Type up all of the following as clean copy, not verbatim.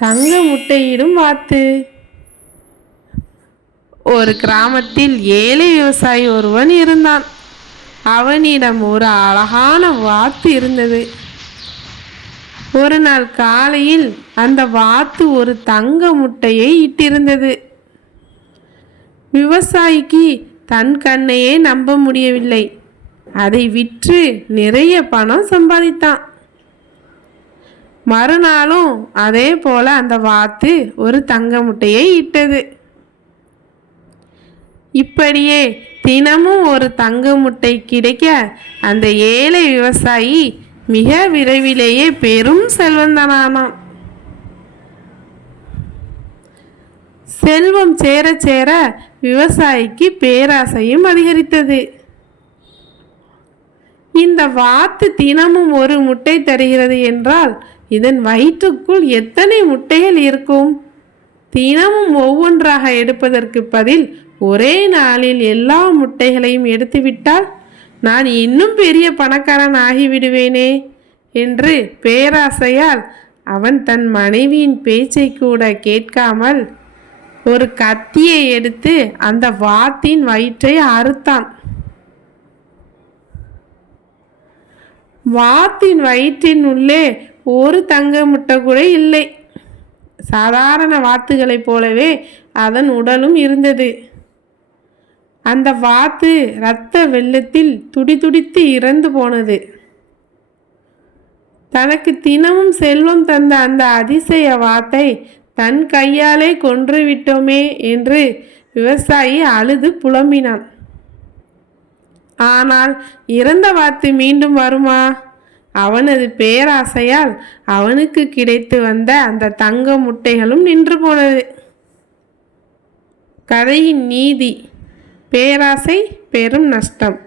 தங்க முட்டையிடும் வாத்து. ஒரு கிராமத்தில் ஏழை விவசாயி ஒருவன் இருந்தான். அவனிடம் ஒரு அழகான வாத்து இருந்தது. ஒரு நாள் காலையில் அந்த வாத்து ஒரு தங்க முட்டையை இட்டிருந்தது. விவசாயிக்கு தன் கண்ணையே நம்ப முடியவில்லை. அதை விற்று நிறைய பணம் சம்பாதித்தான். மறுநாளும் அதே போல அந்த வாத்து ஒரு தங்க முட்டையை இட்டது. இப்படியே தினமும் ஒரு தங்க முட்டை கிடைக்க அந்த ஏழை விவசாயி மிக விரைவிலேயே பெரும் செல்வந்தனானான். செல்வம் சேர சேர விவசாயிக்கு பேராசையும் அதிகரித்தது. இந்த வாத்து தினமும் ஒரு முட்டை தருகிறது என்றால் இதன் வயிற்றுக்குள் எத்தனை முட்டைகள் இருக்கும்? தினமும் ஒவ்வொன்றாக எடுப்பதற்கு பதில் ஒரே நாளில் எல்லா முட்டைகளையும் எடுத்துவிட்டால் நான் இன்னும் பெரிய பணக்காரன் ஆகிவிடுவேனே என்று பேராசையால் அவன் தன் மனைவியின் பேச்சை கூட கேட்காமல் ஒரு கத்தியை எடுத்து அந்த வாத்தின் வயிற்றை அறுத்தான். வாத்தின் வயிற்றின் உள்ளே ஒரு தங்க முட்டை கூட இல்லை. சாதாரண வாத்துகளைப் போலவே அதன் உடலும் இருந்தது. அந்த வாத்து இரத்த வெள்ளத்தில் துடிதுடித்து இறந்து போனது. தனக்கு தினமும் செல்வம் தந்த அந்த அதிசய வாத்தை தன் கையாலே கொன்று விட்டோமே என்று விவசாயி அழுது புலம்பினான். ஆனால் இறந்த வாத்து மீண்டும் வருமா? அவனது பேராசையால் அவனுக்கு கிடைத்து வந்த அந்த தங்க முட்டைகளும் நின்று போனது. கதையின் நீதி: பேராசை பெரும் நஷ்டம்.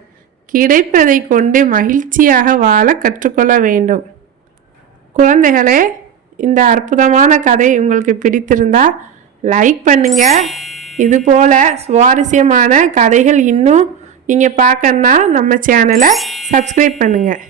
கிடைப்பதை கொண்டு மகிழ்ச்சியாக வாழ கற்றுக்கொள்ள வேண்டும். குழந்தைகளே, இந்த அற்புதமான கதை உங்களுக்கு பிடித்திருந்தா லைக் பண்ணுங்க. இதுபோல சுவாரஸ்யமான கதைகள் இன்னும் நீங்கள் பார்க்கணுன்னா நம்ம சேனலை சப்ஸ்கிரைப் பண்ணுங்கள்.